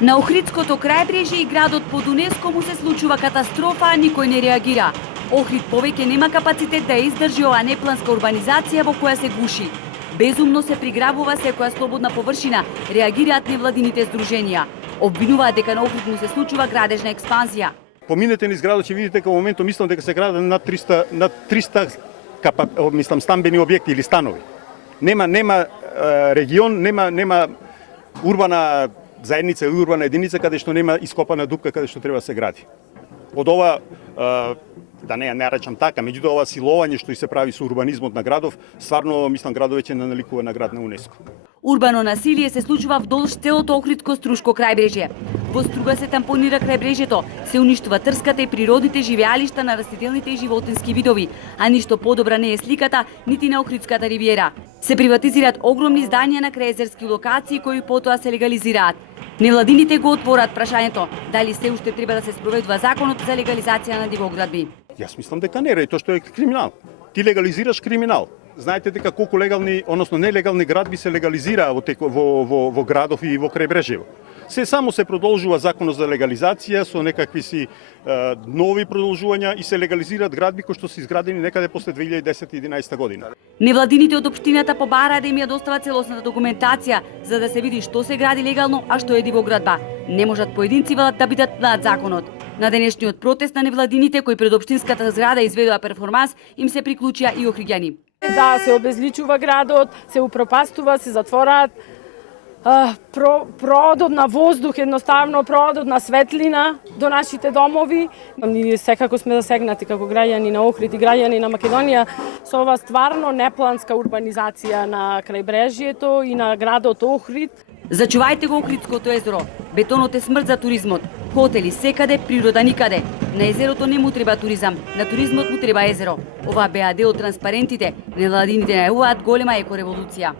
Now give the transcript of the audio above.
На Охридското крајбрежје и градот под УНЕСКО му се случува катастрофа, а никој не реагира. Охрид повеќе нема капацитет да издржи оваа непланска урбанизација во која се гуши. Безумно се приграбува секоја слободна површина, реагираат невладините здруженија. Обвинуваат дека на Охрид му се случува градежна експанзија. Поминете низ градот ќе видите дека во моментот мислам дека се градат над 300 стамбени објекти или станови. Нема регион, нема урбана заедница и урбана единица каде што нема ископана дупка каде што треба да се гради. Од ова да не речам така, меѓутоа ова силување што и се прави со урбанизмот на градов, стварно мислам градот веќе не наликува на град на УНЕСКО. Урбано насилие се случува вдолж целото Охридско-Струшко крајбрежје. Во струга се тампонира крајбрежјето, се уништува трската и природните живеалишта на растителните и животински видови, а ништо подобра не е сликата нити на Охридската ривиера. Се приватизираат огромни зданија на крајзерски локации кои потоа се легализираат. Невладините го отвораат прашањето дали се уште треба да се спроведува законот за легализација на дивоградби. Јас мислам дека не е тоа што е криминал. Ти легализираш криминал. Знаете дека колку легални, односно нелегални градби се легализираа во градов и во крајбрежјево. Се само се продолжува законот за легализација со некакви си нови продолжувања и се легализираат градби кои што се изградени некаде после 2010-2011 година. Невладините од општината побараа да им ја достават целосната документација за да се види што се гради легално, а што е дивоградба. Не можат поединци велат да бидат над законот. На денешниот протест на невладините кои пред општинската зграда изведоа перформанс им се приклучија и охриѓани. Да се обезличува градот, се упропастува, се затвораат продот на воздух, едноставно продот на светлина до нашите домови. Ние секако сме засегнати како граѓани на Охрид и граѓани на Македонија со ова стварно непланска урбанизација на крајбрежјето и на градот Охрид. Зачувајте го Охридското езеро. Бетонот е смрт за туризмот. Хотели секаде, природа никаде. На езерото не му треба туризам, на туризмот му треба езеро. Ова беа дел од транспарентите. Невладините најавуваат голема екореволуција.